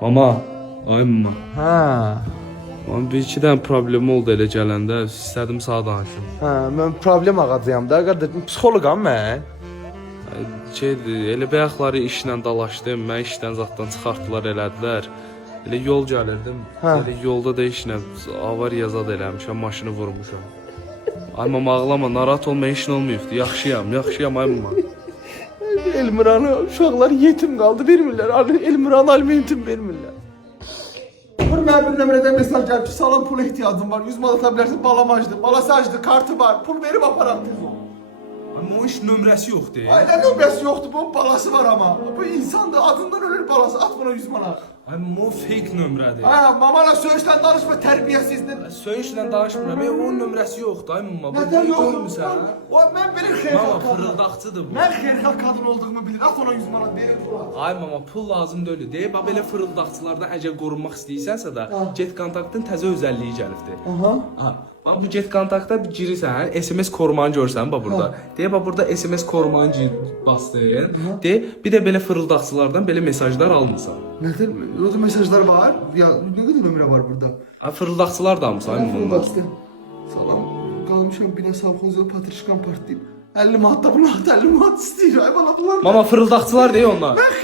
Mama, ay mama. Ha. Mama bir iki dənə problem oldu elə gələndə, istədim sağ danışım. Ha, mən problem ağacıyam da, qardaşım, psixoloqam mən. Şeydir, elə bayaqları işlə dalaşdım, mən işdən zaxdan çıxartdılar elədilər. Elə yol gəlirdim, elə yolda da işlə avariya zad eləmişəm, maşını vurmuşam. Ay mama ağlama, narahat olma, işin olmayıbdı, yaxşıyam ay mama. Elmiran'ı uşaqlar yetim qaldı, vermirlər. Elmiran alimentim vermirlər. Mən bir nömrədən mesaj gəlib ki, salon pula ihtiyacım var. 100 manat bilərsən, balam acdı, balası acdı, kartı var. Pul verib aparam tez ol. Amma o iş nömrəsi yoxdur. Ailə nömrəsi yoxdur, bu balası var ama. Bu insandır, adından ölür balası. At buna 100 manat. Ay o fake nömrədir. Ha, mamana söğüşlə danışma, tərbiyəsizlə. Söyüşlə danışmıram, o nömrəsi yoxdur ay mama. Nədən yoxdur? Görmüsən? Mən bilir xeyirxah Mama qadın. fırıldaqçıdır bu. Mən xeyirxah qadın olduğumu bilir. At ona 100 manat verir pula. Ay mama pul lazım deyil. Deyib belə fırıldaqçılardan əgər qorunmaq istəyirsənsə də get kontaktın təzə özəlliyi gəlibdi. Aha. Bax bu get kontakta bir girirsən, SMS korumanı görsən bax burada. Deyib bax burada SMS korumanı bastın. De bir də belə fırıldaqçılardan belə mesajlar almısan. Nədir? Orada mesajlar var. Ya ne kadar nömrə var burada? Ay fırıldaqçılar da mısın? Ay mama. Bastı. Salam. Qalmışam binə savxozda patrışkan partlayıb. 50 manat da bunu at, 50 manat istəyir. Ay bana bunlar. Mama fırıldaqçılar deyə onlar. Mən